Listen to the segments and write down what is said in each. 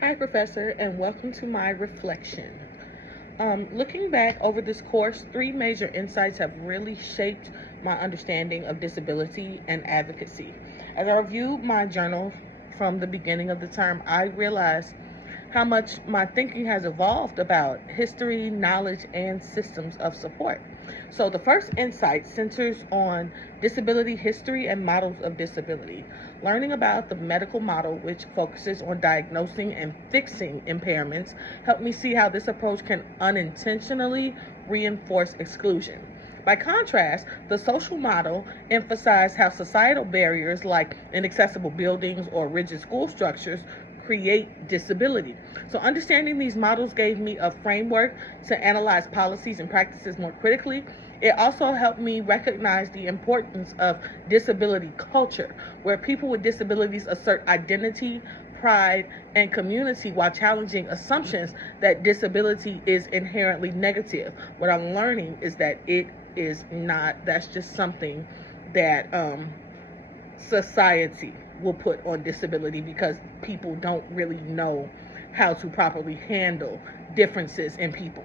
Hi, Professor, and welcome to my reflection. Looking back over this course, three major insights have really shaped my understanding of disability and advocacy. As I reviewed my journal from the beginning of the term, I realized how much my thinking has evolved about history, knowledge, and systems of support. So, the first insight centers on disability history and models of disability. Learning about the medical model, which focuses on diagnosing and fixing impairments, helped me see how this approach can unintentionally reinforce exclusion. By contrast, the social model emphasized how societal barriers like inaccessible buildings or rigid school structures create disability. So, understanding these models gave me a framework to analyze policies and practices more critically. It also helped me recognize the importance of disability culture, where people with disabilities assert identity, pride, and community while challenging assumptions that disability is inherently negative. What I'm learning is that it is not, that's just something that society will put on disability because people don't really know how to properly handle differences in people.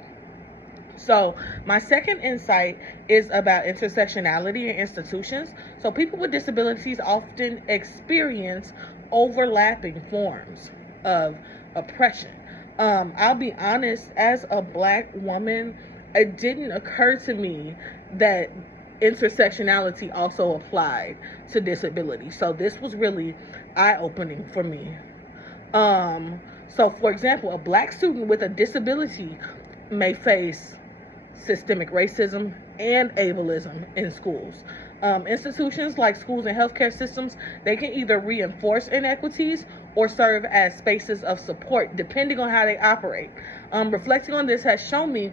So, my second insight is about intersectionality in institutions. So, people with disabilities often experience overlapping forms of oppression. I'll be honest, as a Black woman, it didn't occur to me that intersectionality also applied to disability. So, this was really eye opening for me. For example, a Black student with a disability may face systemic racism and ableism in schools. Institutions like schools and healthcare systems, they can either reinforce inequities or serve as spaces of support depending on how they operate. Reflecting on this has shown me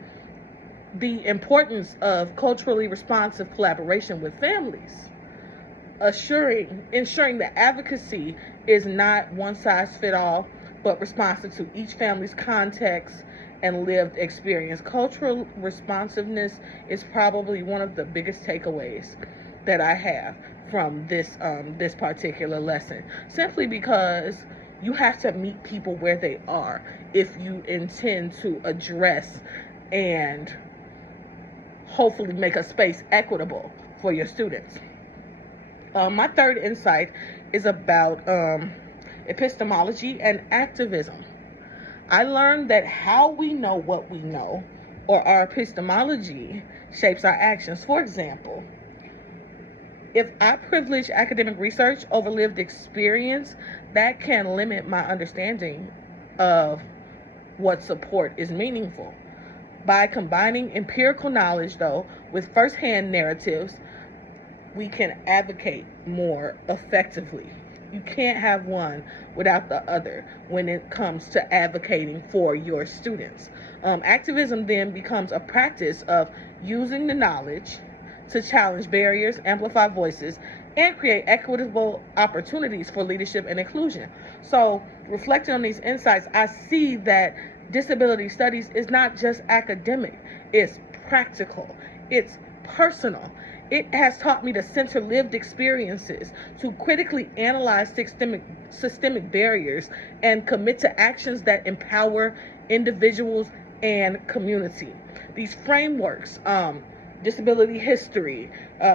the importance of culturally responsive collaboration with families, ensuring that advocacy is not one size fit all, but responsive to each family's context and lived experience. Cultural responsiveness is probably one of the biggest takeaways that I have from this particular lesson, simply because you have to meet people where they are if you intend to address and hopefully make a space equitable for your students. My third insight is about epistemology and activism. I learned that how we know what we know, or our epistemology, shapes our actions. For example, if I privilege academic research over lived experience, that can limit my understanding of what support is meaningful. By combining empirical knowledge, though, with firsthand narratives, we can advocate more effectively. You can't have one without the other when it comes to advocating for your students. Activism then becomes a practice of using the knowledge to challenge barriers, amplify voices, and create equitable opportunities for leadership and inclusion. So, reflecting on these insights, I see that disability studies is not just academic, it's practical, it's personal. It has taught me to center lived experiences, to critically analyze systemic barriers, and commit to actions that empower individuals and community. These frameworks, disability history,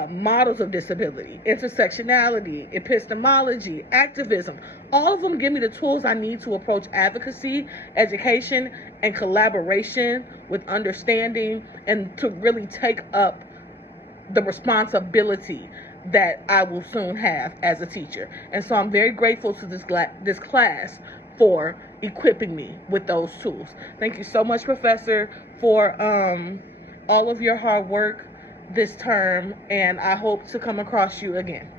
models of disability, intersectionality, epistemology, activism, all of them give me the tools I need to approach advocacy, education, and collaboration with understanding, and to really take up the responsibility that I will soon have as a teacher. And so I'm very grateful to this class for equipping me with those tools. Thank you so much, Professor, for all of your hard work this term, and I hope to come across you again.